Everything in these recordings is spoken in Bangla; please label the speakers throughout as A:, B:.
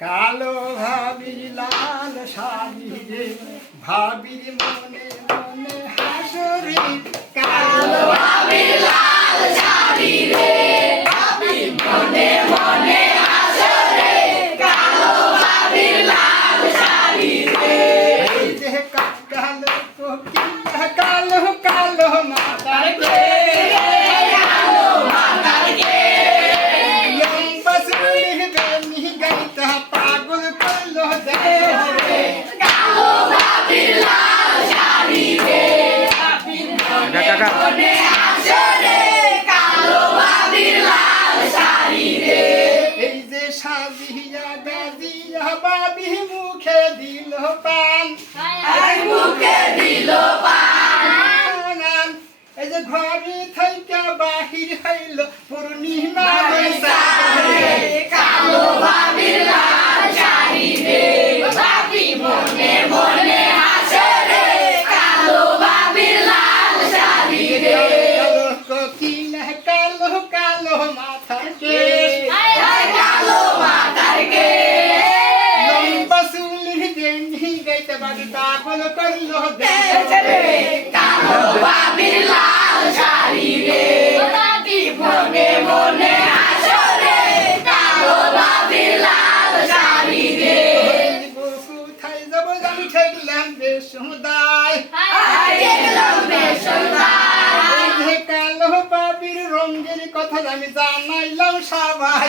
A: কালো ভাবি লাল শাড়ি রে। ভাবির মনে মনে হাসরে ঘরে থাইকা বাহির হইল পূর্ণিমা কালো কালো পাগল করল দেহ রে। কোথায় যাব আমি বেসমুদায় যে কালো বাবির রঙের কথা আমি জানাইলাম সবাই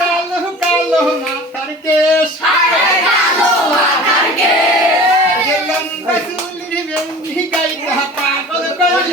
A: কালো কালো কালো মাথার কেশ। যে লম্বা চুলের বেঙ্গি গাইতা পাগল করল।